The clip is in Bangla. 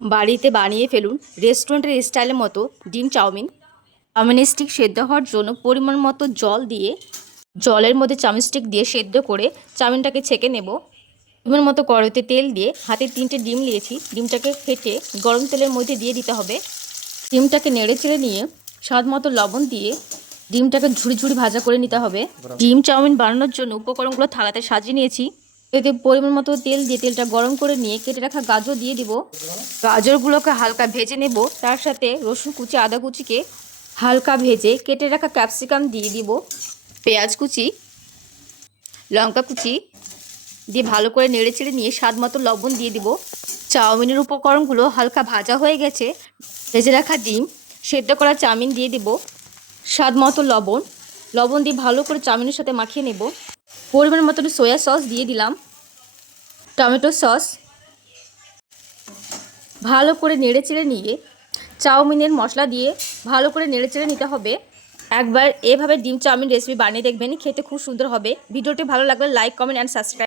বাড়িতে বানিয়ে ফেলুন রেস্টুরেন্টের স্টাইলের মতো ডিম চাউমিন। চাউমিন স্টিক সেদ্ধ হওয়ার জন্য পরিমাণ মতো জল দিয়ে জলের মধ্যে চাউমিন স্টিক দিয়ে সেদ্ধ করে চাউমিনটাকে ছেঁকে নেব। ডিমের মতো কড়াইতে তেল দিয়ে হাতে তিনটে ডিম নিয়েছি। ডিমটাকে ফেটে গরম তেলের মধ্যে দিয়ে দিতে হবে। ডিমটাকে নেড়ে চেড়ে নিয়ে স্বাদ মতো লবণ দিয়ে ডিমটাকে ঝুড়ি ঝুড়ি ভাজা করে নিতে হবে। ডিম চাউমিন বানানোর জন্য উপকরণগুলো থালাতে সাজিয়ে নিয়েছি। এতে পরিমাণ মতো তেল দিয়ে তেলটা গরম করে নিয়ে কেটে রাখা গাজর দিয়ে দিব। গাজরগুলোকে হালকা ভেজে নেব। তার সাথে রসুন কুচি, আদা কুচিকে হালকা ভেজে কেটে রাখা ক্যাপসিকাম দিয়ে দিব। পেঁয়াজ কুচি, লঙ্কা কুচি দিয়ে ভালো করে নেড়ে চেড়ে নিয়ে স্বাদ মতো লবণ দিয়ে দিব। চাউমিনের উপকরণগুলো হালকা ভাজা হয়ে গেছে। ভেজে রাখা ডিম, সেদ্ধ করা চাউমিন দিয়ে দিব। স্বাদ মতো লবণ। লবণ দিয়ে ভালো করে চাউমিনের সাথে মাখিয়ে নেব। পরিমাণ মতন সয়া সস দিয়ে দিলাম। টমেটো সস ভালো করে নেড়ে চেড়ে নিয়ে চাউমিনের মশলা দিয়ে ভালো করে নেড়ে চেড়ে নিতে হবে। একবার এভাবে ডিম চাউমিন রেসিপি বানিয়ে দেখবেন, খেতে খুব সুন্দর হবে। ভিডিওটি ভালো লাগলে লাইক কমেন্ট অ্যান্ড সাবস্ক্রাইব